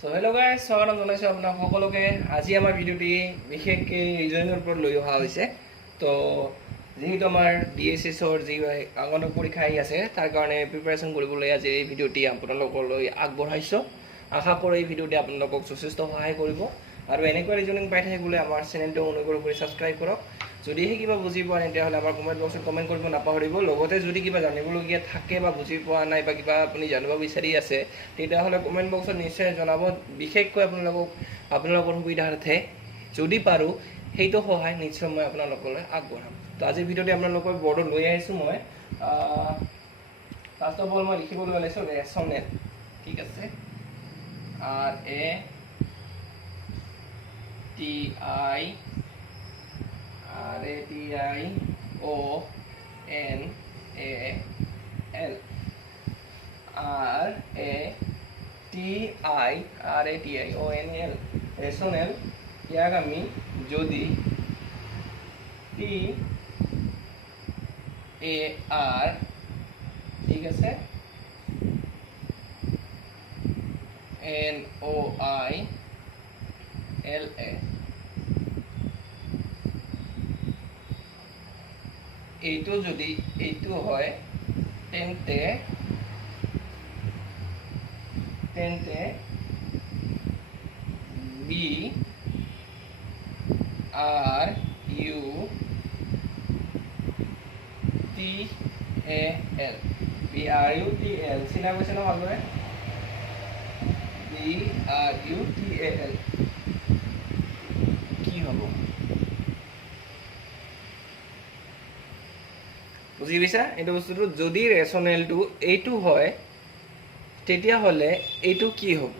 So hello guys, স্বাগতম জনাইছো আপোনাক সকলোকে। আজি আমাৰ ভিডিওটি বিশেষকৈ ৰিজনিঙৰ ওপৰত লৈ অহা হৈছে। তো যেহেতু আমাৰ ডিএছএছৰ যি আগন্তুক পৰীক্ষা আহি আছে তাৰ কাৰণে প্ৰিপাৰেশ্যন কৰিবলৈ আজি এই ভিডিওটি আপোনালোকলৈ আগবঢ়াইছোঁ। আশা কৰোঁ এই ভিডিওটি আপোনালোকক যথেষ্ট সহায় কৰিব আৰু এনেকুৱা ৰিজনিং পাই থাকিবলৈ আমাৰ চেনেলটো অনুগ্ৰহ কৰি ছাবস্ক্ৰাইব কৰক। যদিহে কিবা বুজি পোৱা নাই তেতিয়াহ'লে আমাৰ কমেণ্ট বক্সত কমেণ্ট কৰিব নাপাহৰিব। লগতে যদি কিবা জানিবলগীয়া থাকে বা বুজি পোৱা নাই বা কিবা আপুনি জানিব বিচাৰি আছে তেতিয়াহ'লে কমেণ্ট বক্সত নিশ্চয় জনাব। বিশেষকৈ আপোনালোকৰ সুবিধাৰ্থে যদি পাৰোঁ সেইটো সহায় নিশ্চয় মই আপোনালোকলৈ আগবঢ়াম। তো আজিৰ ভিডিঅ'তে আপোনালোকৰ বৰ্ডত লৈ আহিছোঁ। মই ফাৰ্ষ্ট অফ অল মই লিখিবলৈ ওলাইছোঁ ৰেচনেল। ঠিক আছে, RATIONAL ৰেচনেল। ইয়াক আমি যদি TAR ঠিক আছে NOILA এইটো যদি এইটো হয় তেন্তে BRUTAL চিনা কৈছে ন ভালদৰে? BRUTAL কি হ'ব বুজি পাইছা? এইটো বস্তুটো যদি ৰেচনেলটো এইটো হয় তেতিয়াহ'লে এইটো কি হ'ব?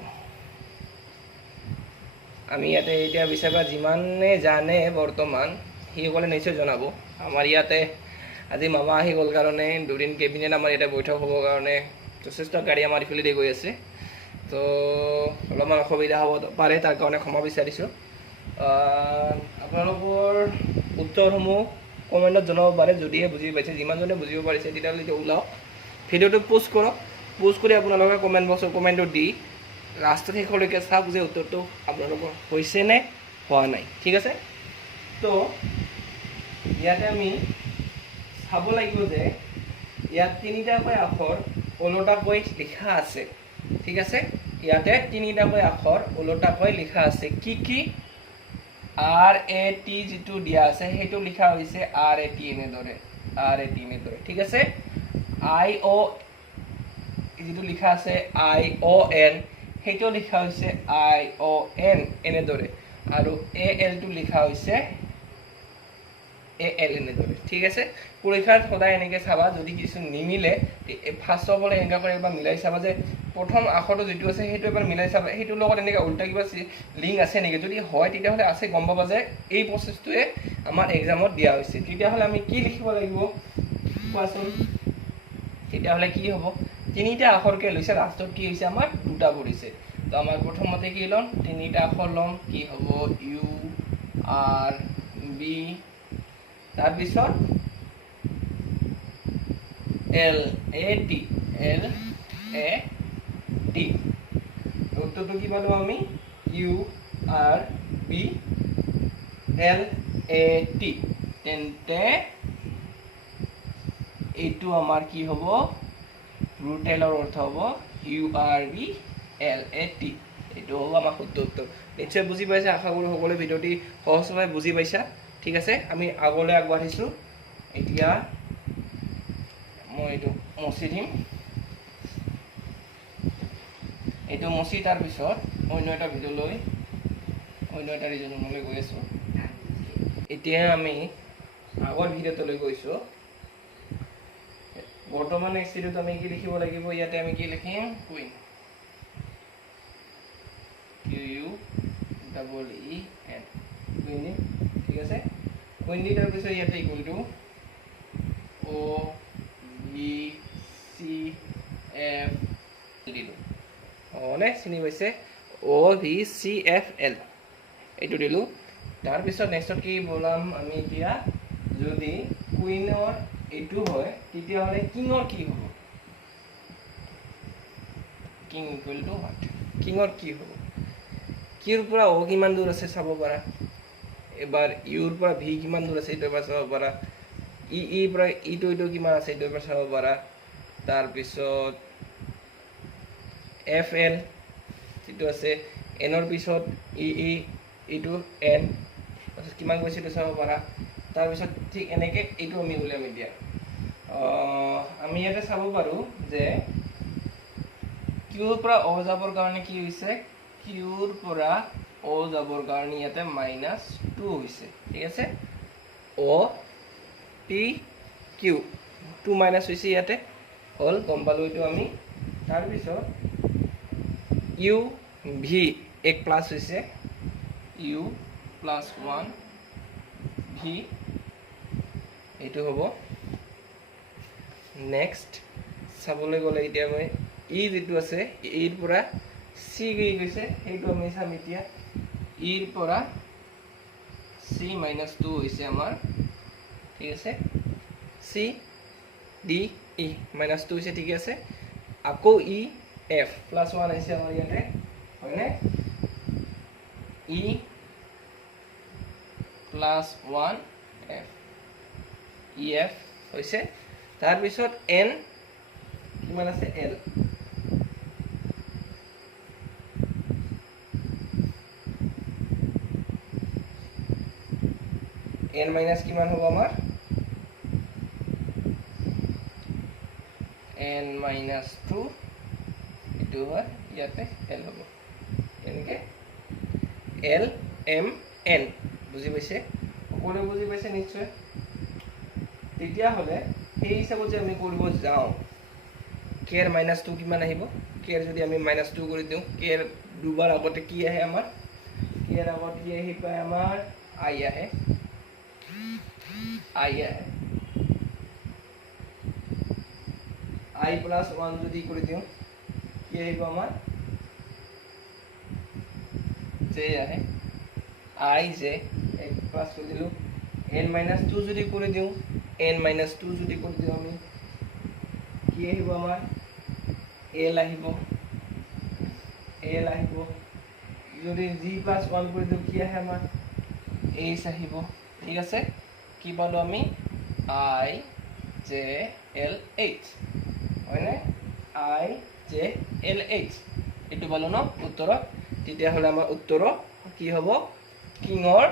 আমি ইয়াতে এতিয়া বিচাৰবা যিমানে জানে বৰ্তমান সেইসকলে নিশ্চয় জনাব। আমাৰ ইয়াতে আজি মামা আহি গ'ল কাৰণে দুদিন কেবিনেট আমাৰ ইয়াতে বৈঠক হ'বৰ কাৰণে যথেষ্ট গাড়ী আমাৰ ইফালেদি গৈ আছে। তো অলপমান অসুবিধা হ'ব পাৰে, তাৰ কাৰণে ক্ষমা বিচাৰিছোঁ। আপোনালোকৰ উত্তৰসমূহ কমেণ্টত জনাব পাৰে যদিহে বুজি পাইছে। যিমানজনে বুজিব পাৰিছে তেতিয়াহ'লে এতিয়া ওলাওক, ভিডিঅ'টো পোষ্ট কৰক। পোষ্ট কৰি আপোনালোকে কমেণ্ট বক্সত কমেণ্টটো দি লাষ্টত শেষলৈকে চাওক যে উত্তৰটো আপোনালোকৰ হৈছে নে হোৱা নাই। ঠিক আছে, তো ইয়াতে আমি চাব লাগিব যে ইয়াত তিনিটাকৈ আখৰ ওলোটাকৈ লিখা আছে। ঠিক আছে, ইয়াতে তিনিটাকৈ আখৰ ওলোটাকৈ লিখা আছে। কি কি? RAT যিটো দিয়া আছে সেইটো লিখা হৈছে RAT এনেদৰে। ঠিক আছে, IO যিটো লিখা আছে ION সেইটো লিখা হৈছে ION এনেদৰে, আৰু ALটো লিখা হৈছে AL এনেদৰে। ঠিক আছে, পৰীক্ষাত সদায় এনেকৈ চাবা। যদি কিছু নিমিলে ফাৰ্ষ্ট অফ অল এনেকুৱা কৰি এবাৰ মিলাই চাবা যে প্ৰথম আখৰটো যিটো আছে সেইটো এবাৰ মিলাই চাবা, সেইটোৰ লগত এনেকৈ উল্টা কিবা লিংক আছে নেকি। যদি হয় তেতিয়াহ'লে আছে, গম পাবা যে এই প্ৰচেছটোৱে আমাৰ এক্সামত দিয়া হৈছে। তেতিয়াহ'লে আমি কি লিখিব লাগিব কোৱাচোন? তেতিয়াহ'লে কি হ'ব? তিনিটা আখৰকে লৈছে, লাষ্টত কি হৈছে আমাৰ দুটা পৰিছে। তো আমাৰ প্ৰথমতে কি ল'ম? তিনিটা আখৰ ল'ম। কি হ'ব? URB, তাৰপিছত LAT। উত্তৰটো কি পালোঁ আমি? URB LAT। তেন্তে এইটো আমাৰ কি হ'ব? ব্ৰুটেলৰ অৰ্থ হ'ব URB LAT। এইটো হ'ব আমাৰ শুদ্ধ উত্তৰ। নিশ্চয় বুজি পাইছা, আশা কৰোঁ সকলোৱে ভিডিঅ'টি সহজভাৱে বুজি পাইছা। ঠিক আছে, আমি আগলৈ আগবাঢ়িছোঁ। এতিয়া মই এইটো মচি দিম। এইটো মচি তাৰপিছত অন্য এটা ভিডিঅ'লৈ অন্য এটা ৰিজনিঙলৈ গৈ আছোঁ। এতিয়া আমি আগৰ ভিডিঅ'টোলৈ গৈছোঁ। বৰ্তমান এক্সিডত আমি কি লিখিব লাগিব? ইয়াতে আমি কি লিখিম? Queen, QUEEN queen. ঠিক আছে, কুইন দি তাৰপিছত ইয়াতে ইকুৱেল টু OVCF দিলোঁ। নে চিনি পাইছে? OVCFL এইটো দিলোঁ। তাৰপিছত নেক্সটত কি বলাম আমি এতিয়া? যদি কুইনৰ এইটো হয় তেতিয়াহ'লে কিঙৰ কি হ'ব? King equal to what? কিঙৰ কি হ'ব? কিউৰ পৰা অ কিমান দূৰ আছে চাব পাৰা এবাৰ ইউৰ পৰা ভি কিমান দূৰ আছে এইটো এবাৰ চাব পাৰা ইৰ পৰা ইটো কিমান আছে এইটো এবাৰ চাব পাৰা তাৰপিছত এফ এল যিটো আছে এনৰ পিছত ইটো এন কিমান গৈছে এইটো চাব পাৰা তাৰপিছত ঠিক এনেকৈ এইটো আমি উলিয়াম এতিয়া আমি ইয়াতে চাব পাৰোঁ যে কিউৰ পৰা অ যাবৰ কাৰণে কি হৈছে কিউৰ পৰা অ যাবৰ কাৰণে ইয়াতে -2 হৈছে ঠিক আছে অ পি কিউ 2 মাইনাছ হৈছে ইয়াতে হ'ল গম পালোঁ এইটো আমি তাৰপিছত ইউ ভি এক প্লাছ হৈছে ইউ +1 ভি এইটো হ'ব নেক্সট চাবলৈ গ'লে এতিয়া মই ই যিটো আছে ইৰ পৰা চি গৈ গৈছে সেইটো আমি চাম এতিয়া ইৰ পৰা চি -2 হৈছে আমাৰ ঠিক আছে চি ডি ই -2 হৈছে ঠিক আছে আকৌ ই এফ +1 আহিছে আমাৰ ইয়াতে হয়নে ই +1 এফ ই এফ হৈছে তাৰপিছত এন কিমান আছে এল এন মাইনাছ কিমান হ'ব আমাৰ এন -2 এইটো হয় ইয়াতে এল হ'ব এনেকৈ এল এম এন বুজি পাইছে সকলোৱে বুজি পাইছে নিশ্চয় তেতিয়াহ'লে সেই হিচাপত যে আমি কৰিব যাওঁ কেৰ -2 কিমান আহিব কেৰ যদি আমি -2 কৰি দিওঁ কেৰ দুবাৰ আগতে কি আহে আমাৰ কেৰ আগত কি আহি পায় আমাৰ আই আহে আই +1 যদি কৰি দিওঁ কি আহিব আমাৰ জে আহে আই জে এক প্লাছ কৰি দিলোঁ এন -2 যদি কৰি দিওঁ এন -2 যদি কৰি দিওঁ আমি কি আহিব আমাৰ এল আহিব যদি জি +1 কৰি দিওঁ কি আহে আমাৰ এইচ আহিব ঠিক আছে কি পালোঁ আমি আই জে এল এইচ হয়নে আই জে এল এইচ এইটো পালোঁ ন উত্তৰত তেতিয়াহ'লে আমাৰ উত্তৰত কি হ'ব কিঙৰ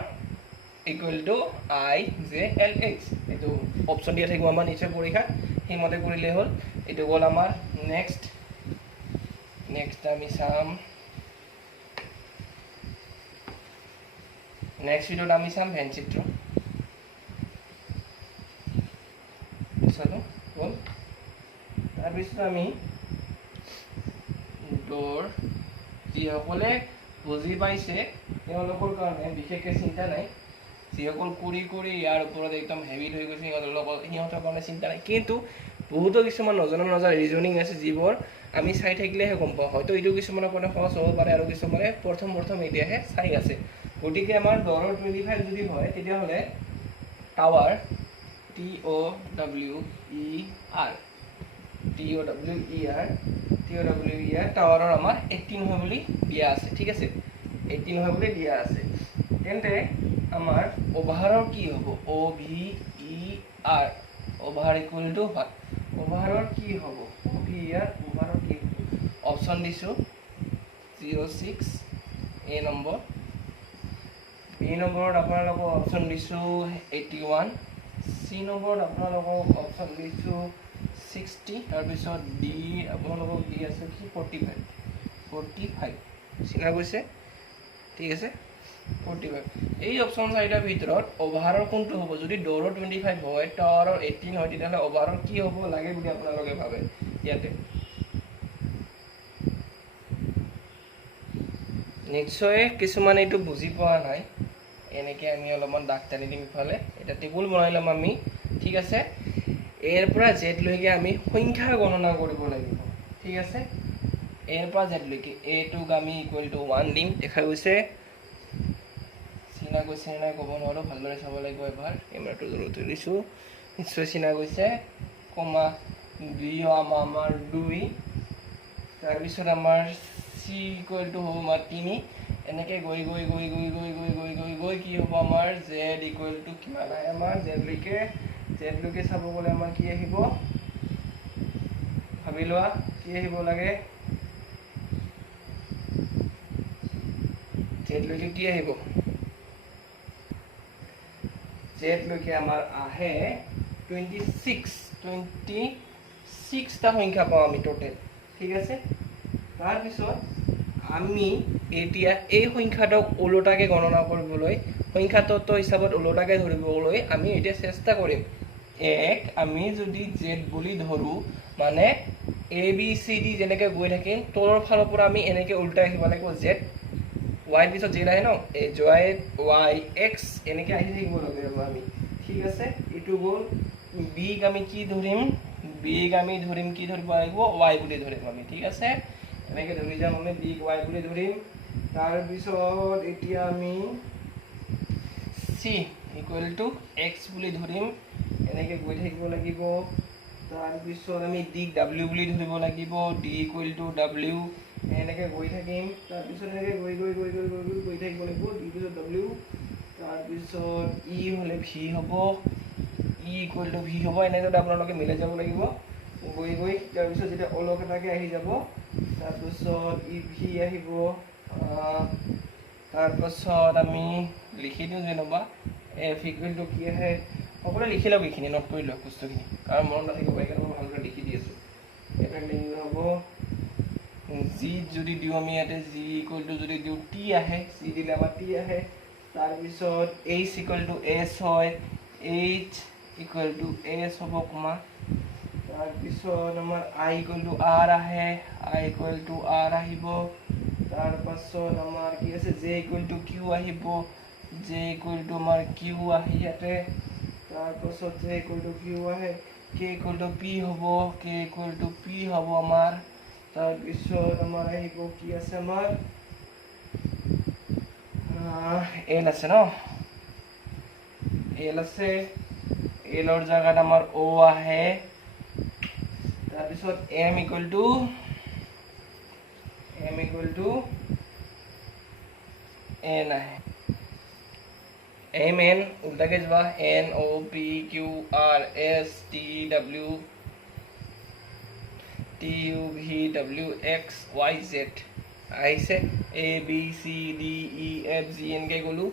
equal to I J L H এইটো অপশ্যন দিয়া থাকিব আমাৰ নিশ্চয় পৰীক্ষাত সেইমতে কৰিলেই হ'ল এইটো গ'ল আমাৰ নেক্সট আমি চাম নেক্সট ভিডিঅ'ত আমি চাম ভেন চিত্ৰ হ'ল তাৰপিছত আমি দৌৰ যিসকলে বুজি পাইছে তেওঁলোকৰ কাৰণে বিশেষকৈ চিন্তা নাই যিসকল কৰি ইয়াৰ ওপৰত একদম হেভি হৈ গৈছে সিহঁতৰ কাৰণে চিন্তা নাই কিন্তু বহুতো কিছুমান নজনা ৰিজনিং আছে যিবোৰ আমি চাই থাকিলেহে গম পাওঁ হয়তো এইটো কিছুমানৰ কাৰণে সহজ হ'ব পাৰে আৰু কিছুমানে প্ৰথম এতিয়াহে চাই আছে গতিকে আমাৰ দৌৰৰ 25 যদি হয় তেতিয়াহ'লে টাৱাৰ TOWER টাৱাৰৰ আমাৰ 18 হয় বুলি দিয়া আছে ঠিক আছে 18 হয় বুলি দিয়া আছে তেন্তে আমাৰ অভাৰৰ কি হ'ব OVER over equal to what অভাৰৰ কি হ'ব OVER অভাৰৰ কি হ'ব অপশ্যন দিছোঁ 06 A নম্বৰ B নম্বৰত আপোনালোকক অপশ্যন দিছোঁ 81 C নম্বৰত আপোনালোকক অপশ্যন দিছোঁ 60 তাৰপিছত D আপোনালোকক দি আছে কি 45 চিনা গৈছে ঠিক আছে 45 এই অপশ্যন চাৰিটাৰ ভিতৰত অভাৰৰ কোনটো হ'ব যদি দৌৰৰ 25 হয় টাৱাৰৰ 18 হয় তেতিয়াহ'লে অভাৰৰ কি হ'ব লাগে বুলি আপোনালোকে ভাবে ইয়াতে নিশ্চয় কিছুমানে এইটো বুজি পোৱা নাই এনেকৈ আমি অলপমান ডাক্তাৰী দিম ইফালে এটা টেবুল বনাই ল'ম আমি ঠিক আছে এৰ পৰা জেড লৈকে আমি সংখ্যা গণনা কৰিব লাগিব ঠিক আছে এৰ পৰা জেড লৈকে এটোক আমি ইকুৱেল টু 1 দিম দেখা গৈছে চিনা গৈছে নাই ক'ব নোৱাৰোঁ ভালদৰে চাব লাগিব এবাৰ কেমেৰাটো দূৰত দিছোঁ নিশ্চয় চিনা গৈছে কমা বি আমাৰ 2 তাৰপিছত আমাৰ চি ইকুৱেল টু হ'ব আমাৰ 3 এনেকৈ গৈ কি হ'ব আমাৰ জেড ইকুৱেল টু কিমান আহে আমাৰ জেডলৈকে চাব গ'লে আমাৰ কি আহিব ভাবি লোৱা কি আহিব লাগে জেডলৈকে কি আহিব জেডলৈকে আমাৰ আহে 26টা সংখ্যা পাওঁ আমি টোটেল ঠিক আছে তাৰপিছত আমি এতিয়া এই সংখ্যাটোক ওলোটাকে গণনা কৰিবলৈ সংখ্যাতত্ব হিচাপত ওলোটাকে ধৰিবলৈ আমি এতিয়া চেষ্টা কৰিম এক আমি যদি জেড বুলি ধৰো মানে এ বি চি ডি যেনেকৈ গৈ থাকিম তলৰ ফালৰ পৰা আমি এনেকৈ উল্টাই আহিব লাগিব জেড ৱাইৰ পিছত জেড আহে ন এই জেড ৱাই এক্স এনেকৈ আহি থাকিব লাগিব আমি ঠিক আছে এইটো গ'ল বিক আমি কি ধৰিম কি ধৰিব লাগিব ৱাই বুলি ধৰিম আমি ঠিক আছে এনেকৈ ধৰি যাম আমি বিক ৱাই বুলি ধৰিম তাৰপিছত এতিয়া আমি চি ইকুৱেল টু এক্স বুলি ধৰিম এনেকৈ গৈ থাকিব লাগিব তাৰপিছত আমি ডিক ডাব্লিউ বুলি ধৰিব লাগিব ডি ইকুৱেল টু ডাব্লিউ এনেকৈ গৈ থাকিম তাৰপিছত এনেকৈ গৈ থাকিব লাগিব ডি পিছত ডাব্লিউ তাৰপিছত ই হ'লে ভি হ'ব ই ইকুৱেল টু ভি হ'ব এনেকৈ আপোনালোকে মিলাই যাব লাগিব গৈ তাৰপিছত যেতিয়া অলক এটাকৈ আহি যাব তাৰপিছত ই ভি আহিব তাৰপাছত আমি লিখি দিওঁ যেনিবা এফ ইকুৱেল টু কি আহে সকলোৱে লিখি লওক এইখিনি নোট কৰি লওক বস্তুখিনি কাৰণ মনত নাথাকিব সেইকাৰণে মই ভালদৰে লিখি দি আছোঁ এটা লিখি হ'ব জি যদি দিওঁ আমি ইয়াতে জি ইকুৱেল টু যদি দিওঁ টি আহে জি দিলে আমাৰ টি আহে তাৰপিছত এইচ ইকুৱেল টু এছ হয় এইচ ইকুৱেল টু এছ হ'ব কমা তাৰপিছত আমাৰ আই ইকুৱেল টু আৰ আহে আই ইকুৱেল টু আৰ আহিব তাৰপাছত আমাৰ কি আছে জে ইকুৱেল টু কিউ আহিব জে ইকুৱেল টু আমাৰ কিউ আহি ইয়াতে তাৰপাছত জে ইকুৱেল টু কিউ আহে কে ইকুৱেল টু পি হ'ব আমাৰ তাৰপিছত আমাৰ আহিব কি আছে আমাৰ এল আছে ন এল আছে এলৰ জাগাত আমাৰ অ আহে তাৰপিছত এম ইকুৱেল টু এন আহে এম এন উল্টাকে যোৱা N O' P Q R S T W T U V W X Y Z আহিছে A B C D E F G এনেকৈ গ'লোঁ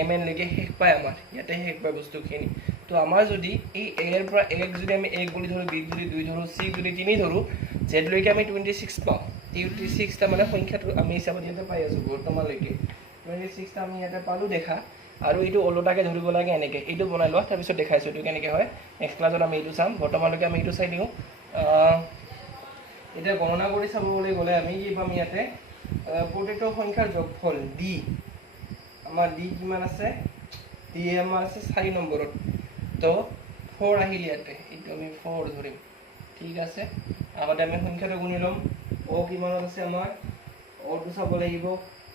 এম এন লৈকে শেষ পায় আমাৰ ইয়াতে শেষ পায় বস্তুখিনি তো আমাৰ যদি এই এৰ পৰা এক যদি আমি এক বুলি ধৰোঁ বিক যদি 2 ধৰোঁ চি যদি 3 ধৰোঁ জেডলৈকে আমি 26 পাওঁ 26টা মানে সংখ্যাটো আমি হিচাপত ইয়াতে পাই আছোঁ বৰ্তমানলৈকে 26টা আমি ইয়াতে পালোঁ দেখা আৰু এইটো ওলোটাকে ধৰিব লাগে এনেকৈ এইটো বনাই লোৱা তাৰপিছত দেখাইছোঁ এইটো কেনেকৈ হয় নেক্সট ক্লাছত আমি এইটো চাম বৰ্তমানলৈকে আমি এইটো চাই দিওঁ এতিয়া গণনা কৰি চাবলৈ গ'লে আমি কি পাম ইয়াতে প্ৰতিটো সংখ্যাৰ যোগফল ডি আমাৰ ডি কিমান আছে ডি আমাৰ আছে 4 নম্বৰত তো 4 আহিল ইয়াতে এইটো আমি 4 ধৰিম ঠিক আছে আগতে আমি সংখ্যাটো গুণি ল'ম অ কিমানত আছে আমাৰ অটো চাব লাগিব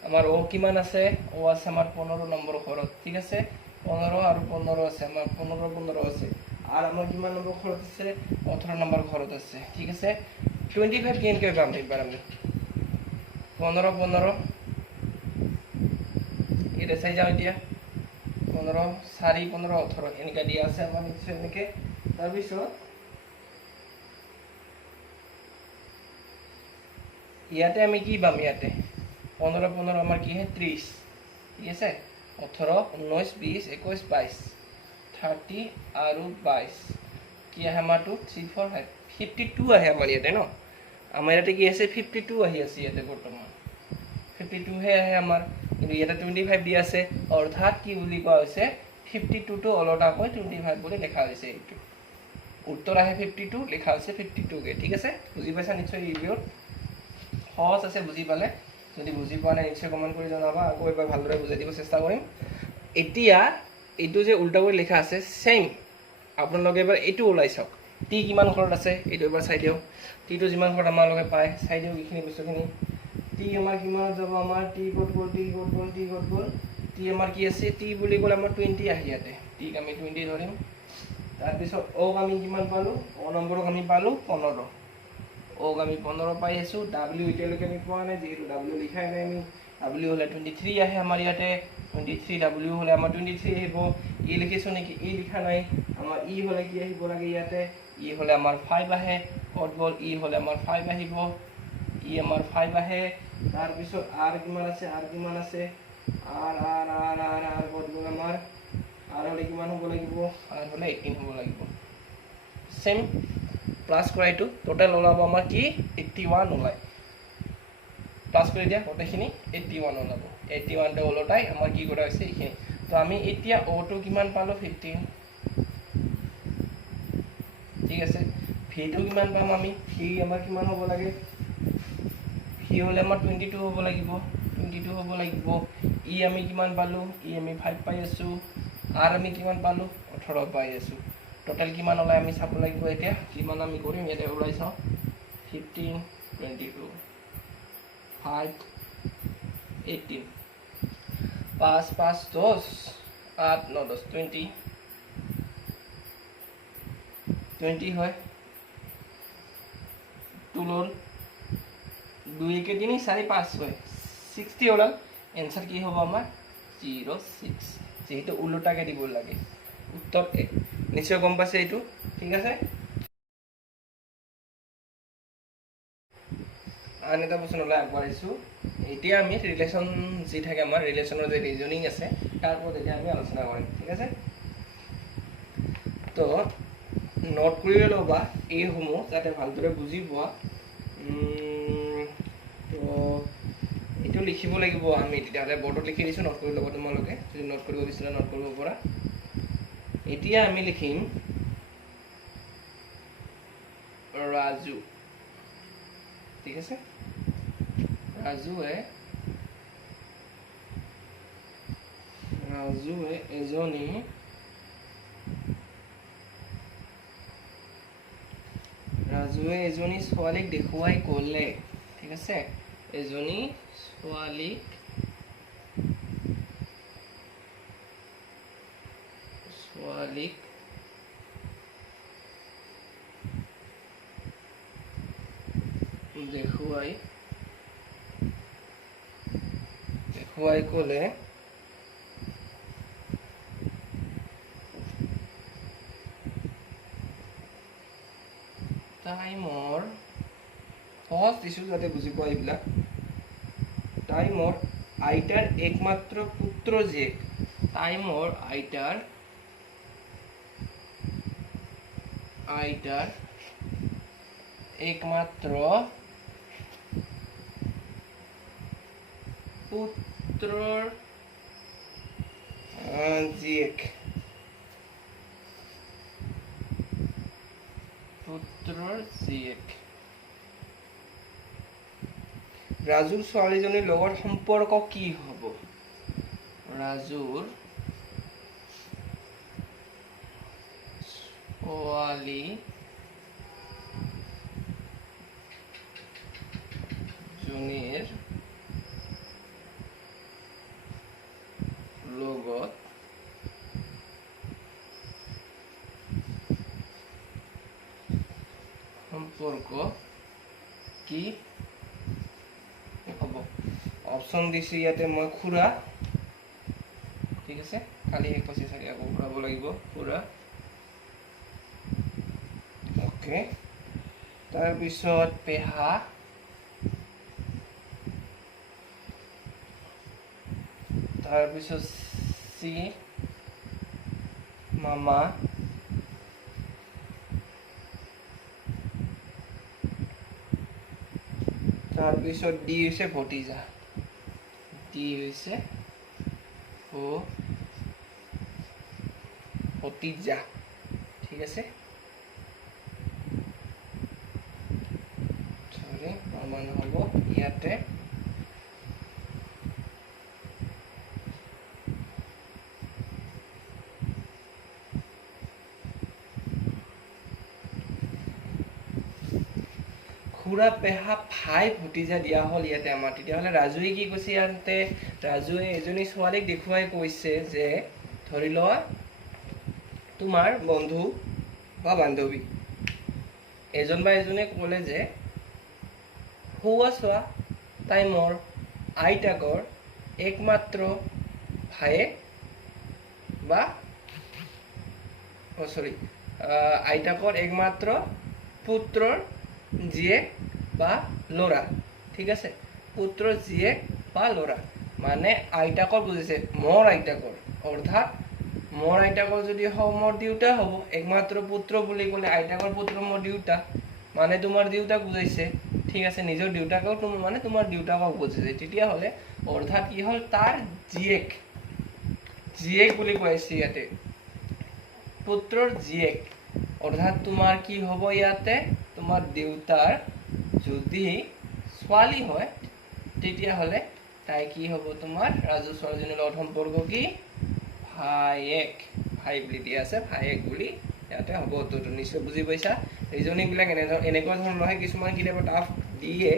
আমাৰ অ কিমান আছে অ আছে আমাৰ 15 নম্বৰ ঘৰত ঠিক আছে 15 আৰু 15 আছে আমাৰ 15 আছে আৰু আমাৰ কিমান নম্বৰ ঘৰত আছে 18 নম্বৰ ঘৰত আছে ঠিক আছে 25 কেনেকৈ পাম একবাৰ আমি 15 এটা চাই যাওঁ এতিয়া 15 4 15 18 এনেকৈ দিয়া আছে আমাৰ নিশ্চয় এনেকৈ তাৰপিছত ইয়াতে আমি কি পাম ইয়াতে 15 আমাৰ কি হয় 30 ঠিক আছে 18 19 20 21 22 30 আৰু 22 কি আহে আমাৰটো 3 4 5 52 আহে আমাৰ ইয়াতে ন আমাৰ ইয়াতে কি আছে 52 আহি আছে ইয়াতে বৰ্তমান 52 হে আহে আমাৰ কিন্তু ইয়াতে 25 দিয়া আছে অৰ্থাৎ কি বুলি কোৱা হৈছে 52 টো অলটাকৈ 25 বুলি লেখা হৈছে এইটো উত্তৰ আহে 52 লেখা হৈছে 52 কে ঠিক আছে বুজি পাইছা নিশ্চয় এই ভিডিঅ'ত সহজ আছে বুজি পালে যদি বুজি পোৱা নাই নিশ্চয় কমেণ্ট কৰি জনাবা আকৌ এবাৰ ভালদৰে বুজাই দিব চেষ্টা কৰিম এতিয়া এইটো যে উল্টা কৰি লেখা আছে সেম আপোনালোকে এবাৰ এইটো ওলাই চাওক টি কিমান ঘৰত আছে এইটো এবাৰ চাই দিওঁ টিটো যিমান ঘৰত আমালোকে পায় চাই দিওঁ এইখিনি বস্তুখিনি টি আমাৰ কিমান যাব আমাৰ টি ক'ত গ'ল টি আমাৰ কি আছে টি বুলি ক'লে আমাৰ 20 আহি ইয়াতে টিক আমি 20 ধৰিম তাৰপিছত অ'ক আমি কিমান পালোঁ অ' নম্বৰক আমি পালোঁ 15 অ'ক আমি 15 পাই আছোঁ ডাব্লিউ এতিয়ালৈকে আমি পোৱা নাই যিহেতু ডাব্লিউ লিখাই নাই আমি W হলে 23 আহে আমাৰ ইয়াতে 23 W হলে আমাৰ 23 আহিব ই লিখিছো নেকি ই লিখা নাই আমাৰ ই হলে কি আহিব লাগে ইয়াতে ই হলে আমাৰ 5 আহে কত গল ই হলে আমাৰ 5 আহিব ই আমাৰ 5 আহে তাৰ পিছত r কিমান আছে r কত গল আমাৰ r হলে কিমান হ'ব লাগিব r হলে 18 হ'ব লাগিব সেম প্লাস কৰা এইটো টোটাল ওলাব আমাৰ কি 81 ওলায় প্লাস কৰি দিয়া গোটেইখিনি 81 ওলাব 81 তে ওলটাই আমাৰ কি কৰা হৈছে এইখিনি তো আমি এতিয়া o টো কিমান পালো 15 ঠিক আছে v টো কিমান পাম আমি v আমাৰ কিমান হ'ব লাগে v হলে আমাৰ 22 হ'ব লাগিব ই আমি কিমান পালো ই আমি 5 পাই আছো r আমি কিমান পালো 18 পাই আছো টোটাল কিমান ওলাই আমি চাব লাগিব এতিয়া কিমান আমি কৰিম ইয়াতে ওলাই চাও 15 22 5 18 5 5 10 8 9 10 20 হয় টুলন 2 के 3 4 5 হয় 60 ওলাল এনসার কি হ'ব আমাৰ 06 যেহেতু উল্টাকে দিব লাগে উত্তৰ এ নিশ্চয় গম পাইছে এইটো ঠিক আছে আন এটা বস্তু নলে আগবাঢ়িছো এতিয়া আমি ৰিলেশন যি থাকে আমাৰ ৰিলেশনৰ যে ৰিজনিং আছে তাৰ ওপৰত এতিয়া আমি আলোচনা কৰিম ঠিক আছে তো নোট কৰি ল'বা এই সমূহ যাতে ভালদৰে বুজি পোৱা তো এইটো লিখিব লাগিব আমি তেতিয়াহ'লে বৰ্ডত লিখি দিছো নোট কৰি ল'ব তোমালোকে যদি নোট কৰিব বিচাৰা নোট কৰিব পৰা এতিয়া আমি লিখিম ৰাজু ঠিক আছে ৰাজুৱে এজনী ছোৱালীক দেখুৱাই ক'লে ঠিক আছে এজনী ছোৱালীক দেখুৱাই ক'লে তাই মোৰ সহজ দিছো যাতে বুজি পোৱা এইবিলাক তাই মোৰ আইতাৰ একমাত্ৰ পুত্ৰ জীয়েক তাই মোৰ আইতাৰ একমাত্ৰ পুত্ৰৰ জীয়েক ৰাজুৰ ছোৱালীজনীৰ লগত সম্পৰ্ক কি হ'ব ৰাজুৰ ছোৱালীজনীৰ লগত সম্পৰ্ক কি হ'ব অপচন দিছি ইয়াতে মই খুৰা ঠিক আছে কালি শেষ হৈছে চাগে আকৌ ঘূৰাব লাগিব খুৰা ওকে তাৰপিছত পেহা তাৰপিছত চি মামা তাৰপিছত ডি হৈছে ভতিজা ভতিজা ঠিক আছে সৰি মামা নহ'ব ইয়াতে খুৰা পেহা ভাই ভতিজা দিয়া হল ইয়াতে আমাৰ তেতিয়াহ'লে ৰাজুৱে কি কৈছে ইয়াতে ৰাজুৱে এজনী ছোৱালীক দেখুৱাই কৈছে যে ধৰি লোৱা তোমাৰ বন্ধু বা বান্ধৱী এজন বা এজনে ক'লে যে হুৱা চোৱা তাই মোৰ আইতাকৰ একমাত্ৰ ভাইয়েক বা আইতাকৰ একমাত্ৰ পুত্ৰৰ জীয়েক বা ল'ৰা ঠিক আছে পুত্ৰৰ জীয়েক বা ল'ৰা মানে আইতাকৰ বুজিছে মোৰ আইতাকৰ অৰ্থাৎ মোৰ আইতাকৰ যদি হও মোৰ দেউতা হ'ব একমাত্ৰ পুত্ৰ বুলি ক'লে আইতাকৰ পুত্ৰ মোৰ দেউতা মানে তোমাৰ দেউতাক বুজাইছে ঠিক আছে নিজৰ দেউতাকক মানে তোমাৰ দেউতাকক বুজাইছে তেতিয়াহ'লে অৰ্থাৎ কি হ'ল তাৰ জীয়েক জীয়েক বুলি কৈছে ইয়াতে পুত্ৰৰ জীয়েক অৰ্থাৎ তোমাৰ কি হ'ব ইয়াতে তোমাৰ দেউতাৰ যদি ছোৱালী হয় তেতিয়াহ'লে তাই কি হ'ব তোমাৰ ৰাজু ছোৱালীজনীৰ লগত সম্পৰ্ক কি ভায়েক ভাই বুলি দিয়া আছে ভায়েক বুলি ইয়াতে হ'ব তো নিশ্চয় বুজি পাইছা ৰিজনিংবিলাক এনেকুৱা ধৰণৰ হয় কিছুমান কেতিয়াবা টাফ দিয়ে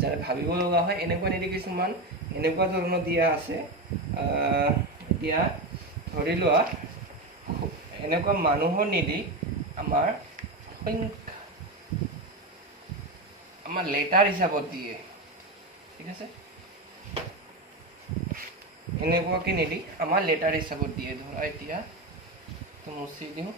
যাতে ভাবিব লগা হয় এনেকুৱা নিদিয়ে কিছুমান এনেকুৱা ধৰণৰ দিয়া আছে এতিয়া ধৰি লোৱা এনেকুৱা মানুহৰ নিদি আমাৰ আমাৰ লেটাৰ হিচাপত দিয়ে ঠিক আছে এনেকুৱাকে নিদি আমাৰ লেটাৰ হিচাপত দিয়ে ধৰা এতিয়া তো মুছি দিওঁ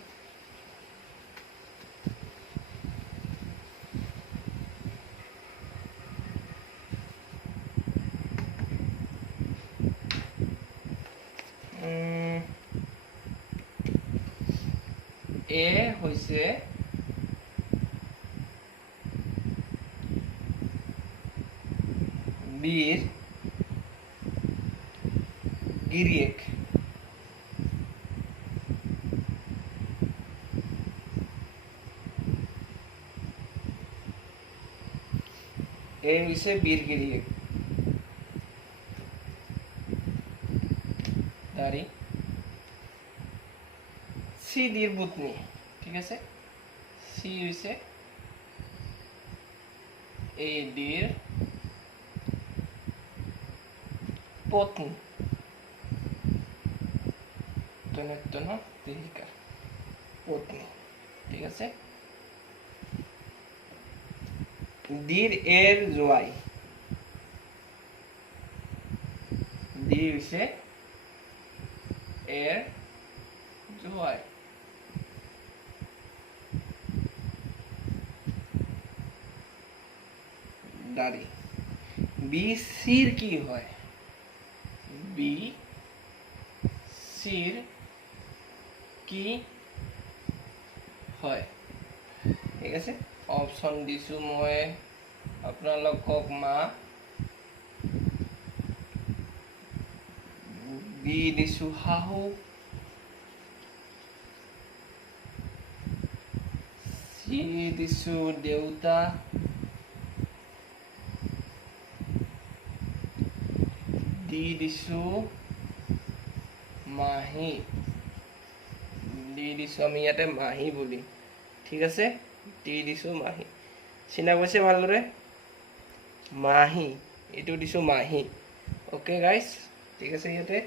এ হৈছে বীর গিরিয়েক এ হৈছে বীর গিরিয়েক দাঁড়ি সি দীর পুতনি ঠিক আছে সি হৈছে এ দীর পত্নী দেহিকা পত্নী ঠিক আছে দীর এর জোয়াই দীর হৈছে এর জোয়াই দাড়ি বি সির কি হয় বি সির কি হয় ঠিক আছে অপশন দিছো মই আপোনালোকক মা বি দিছো শাহু সি দিছো দেউতা দি দিছো মাহী দি দিছো আমি ইয়াতে মাহী বুলি ঠিক আছে দি দিছো মাহী চিনা পাইছে ভালদৰে মাহী এইটো দিছো মাহী ওকে গাইস ঠিক আছে ইয়াতে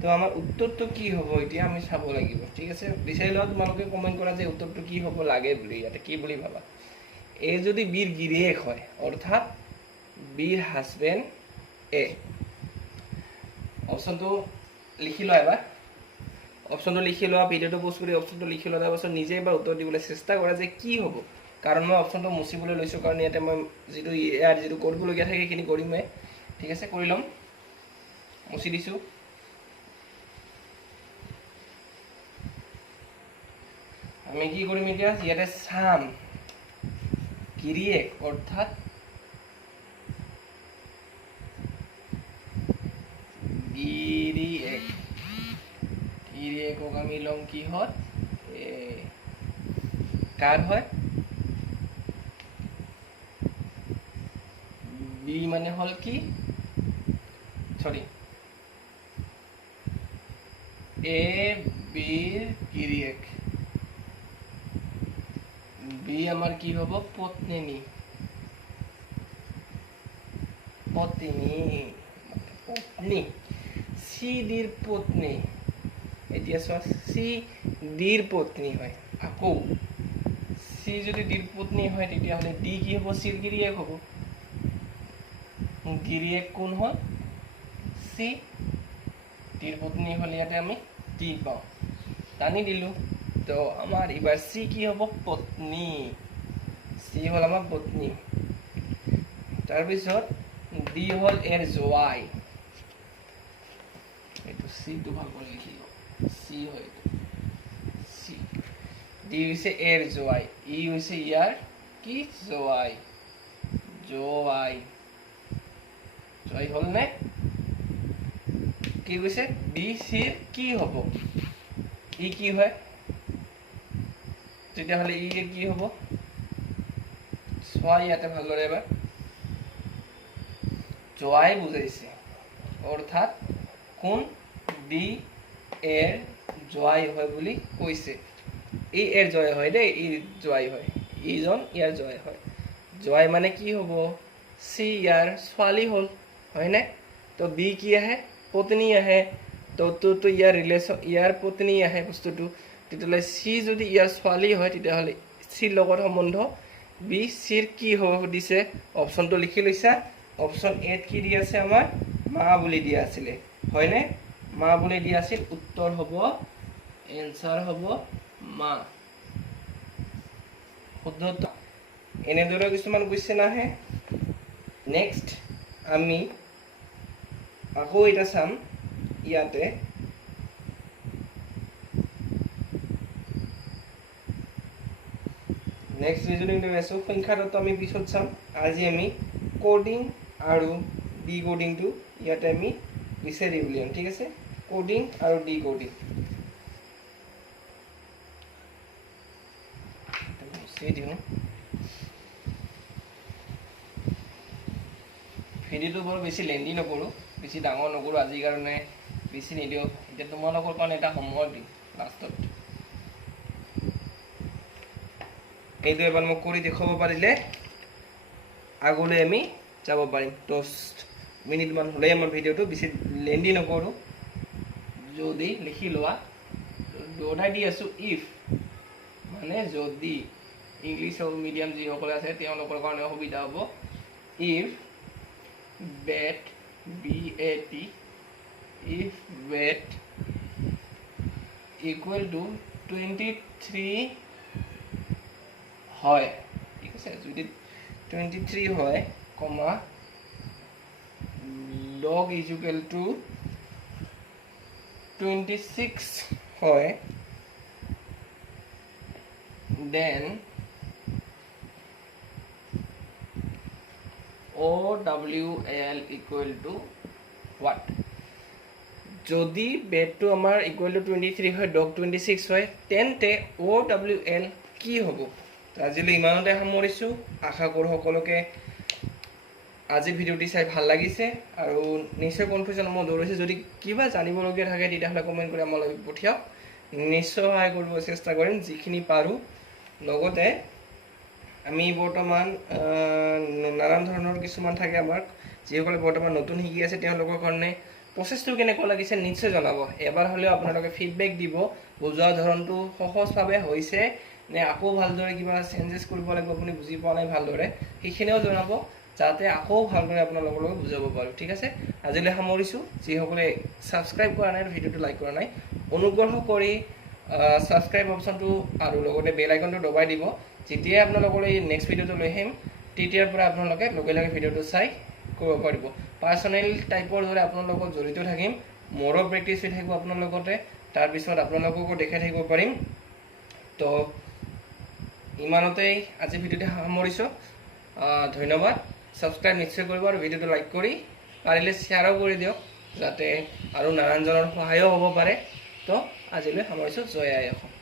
তো আমাৰ উত্তৰটো কি হ'ব এতিয়া আমি চাব লাগিব ঠিক আছে বিচাৰি লোৱা তোমালোকে কমেন্ট কৰা যে উত্তৰটো কি হ'ব লাগে বুলি ইয়াতে কি বুলি ভাবা এই যদি বীর গিৰিয়েক হয় অৰ্থাৎ বীৰ হাজবেন্ড এ অপশনটো লিখি লোৱা এবাৰ অপশনটো লিখি লোৱা ভিডিঅ'টো পোষ্ট কৰি অপশনটো লিখি লোৱা তাৰপাছত নিজে এবাৰ উত্তৰ দিবলৈ চেষ্টা কৰা যে কি হ'ব কাৰণ মই অপশনটো মুচিবলৈ লৈছোঁ কাৰণ ইয়াতে মই যিটো কৰিবলগীয়া থাকে সেইখিনি কৰিমেই ঠিক আছে কৰি ল'ম মুচি দিছোঁ আমি কি কৰিম এতিয়া ইয়াতে চাম গিৰিয়েক অৰ্থাৎ গিৰিয়েকক আমি ল'ম কিহত কাৰ হয় বি মানে হ'ল কি সৰি এ বিৰ গিৰিয়েক বি আমাৰ কি হ'ব পত্নী পত্নী সি দীৰ পত্নী এতিয়া চোৱা সি দীৰ পত্নী হয় আকৌ সি যদি দীৰ পত্নী হয় তেতিয়াহ'লে ডি কি হ'ব চিৰ গিৰিয়েক হ'ব গিৰিয়েক কোন হ'ল চি টিৰ পত্নী হ'লে ইয়াতে আমি টি পাওঁ টানি দিলোঁ তো আমাৰ এবাৰ চি কি হ'ব পত্নী চি হ'ল আমাৰ পত্নী তাৰপিছত ডি হ'ল এৰ জোৱাই এইটো চিটো ভাল কৰি লিখি লওঁ চি হয় চি ডি হৈছে এৰ জোৱাই ই হৈছে ইয়াৰ কি জোৱাই জোৱাই জয় হ'ল নে কি কৈছে বি চিৰ কি হ'ব ই কি হয় তেতিয়াহ'লে ই কি হ'ব চোৱা ইয়াতে ভালদৰে এবাৰ জোৱাই বুজাইছে অৰ্থাৎ কোন ডি এৰ জোৱাই হয় বুলি কৈছে ই এৰ জয় হয় দেই ই জোৱাই হয় ইজন ইয়াৰ জয় হয় জোৱাই মানে কি হ'ব চি ইয়াৰ ছোৱালী হ'ল হয়নে তো বি কি আহে পত্নী আহে তো ইয়াৰ ৰিলেশ্যন ইয়াৰ পত্নী আহে বস্তুটো তেতিয়াহ'লে চি যদি ইয়াৰ ছোৱালী হয় তেতিয়াহ'লে চিৰ লগত সম্বন্ধ বি চিৰ কি হ'ব সুধিছে অপশ্যনটো লিখি লৈছা অপশ্যন এত কি দিয়া আছে আমাৰ মা বুলি দিয়া আছিলে হয়নে মা বুলি দিয়া আছিল উত্তৰ হ'ব এনসাৰ হ'ব মা শুদ্ধ এনেদৰে কিছুমান কুৱেশ্যন আহে নেক্সট আমি আকৌ এটা চাম ইয়াতে নেক্সট ৰিজনিং লৈ আছোঁ সংখ্যাটো আমি পিছত চাম আজি আমি কোডিং আৰু ডি কোডিংটো ইয়াতে আমি বিচাৰি উলিয়াম ঠিক আছে কোডিং আৰু ডি কোডিং ভিডিঅ'টো বৰ বেছি লেন্দি নকৰোঁ বেছি ডাঙৰ নকৰোঁ আজিৰ কাৰণে বেছি নিদিওঁ এতিয়া তোমালোকৰ কাৰণে এটা হোমৱৰ্ক দিম লাষ্টত এইটো এবাৰ মোক কৰি দেখুৱাব পাৰিলে আগলৈ আমি যাব পাৰিম 10 মিনিটমান হ'লেই আমাৰ ভিডিঅ'টো বেছি লেন্দি নকৰোঁ যদি লিখি লোৱা দুটাই দি আছোঁ ইফ মানে যদি ইংলিছ মিডিয়াম যিসকলে আছে তেওঁলোকৰ কাৰণে সুবিধা হ'ব if bet BAT if bet equal to 23 হয় ঠিক আছে যদি 23 হয় কমা dog is equal to 26 হয় then OWL equal to what যদি বেটটো আমাৰ ইকুৱেল টু 23 হয় ডগ 26 হয় তেন্তে OWL কি হ'ব আজিলৈ ইমানতে সামৰিছোঁ আশা কৰোঁ সকলোকে আজি ভিডিঅ'টি চাই ভাল লাগিছে আৰু নিশ্চয় কনফিউজন মই দৌৰ হৈছে যদি কিবা জানিবলগীয়া থাকে তেতিয়াহ'লে কমেণ্ট কৰি আমালৈ পঠিয়াওক নিশ্চয় সহায় কৰিব চেষ্টা কৰিম যিখিনি পাৰোঁ লগতে আমি বৰ্তমান নানান ধৰণৰ কিছুমান থাকে আমাৰ যিসকলে বৰ্তমান নতুন শিকি আছে তেওঁলোকৰ কাৰণে প্ৰচেছটো কেনেকুৱা লাগিছে নিশ্চয় জনাব এবাৰ হ'লেও আপোনালোকে ফিডবেক দিব বুজোৱা ধৰণটো সহজভাৱে হৈছে নে আকৌ ভালদৰে কিবা চেঞ্জেছ কৰিব লাগিব আপুনি বুজি পোৱা নাই ভালদৰে সেইখিনিও জনাব যাতে আকৌ ভালদৰে আপোনালোকক বুজাব পাৰোঁ ঠিক আছে আজিলৈ সামৰিছোঁ যিসকলে ছাবস্ক্ৰাইব কৰা নাই ভিডিঅ'টো লাইক কৰা নাই অনুগ্ৰহ কৰি ছাবস্ক্ৰাইব অপশ্যনটো আৰু লগতে বেল আইকনটো দবাই দিব যেতিয়াই আপোনালোকলৈ নেক্সট ভিডিঅ'টো লৈ আহিম তেতিয়াৰ পৰা আপোনালোকে লগে লগে ভিডিঅ'টো চাই কৰিব পাৰিব পাৰ্চনেল টাইপৰ দৰে আপোনালোকক জড়িত থাকিম মোৰো প্ৰেক্টিছ হৈ থাকিব আপোনাৰ লগতে তাৰপিছত আপোনালোককো দেখাই থাকিব পাৰিম তো ইমানতেই আজি ভিডিঅ'টো সামৰিছোঁ ধন্যবাদ ছাবস্ক্ৰাইব নিশ্চয় কৰিব আৰু ভিডিঅ'টো লাইক কৰি পাৰিলে শ্বেয়াৰো কৰি দিয়ক যাতে আৰু নানানজনৰ সহায়ো হ'ব পাৰে তো আজিলৈ সামৰিছোঁ জয় আই অসম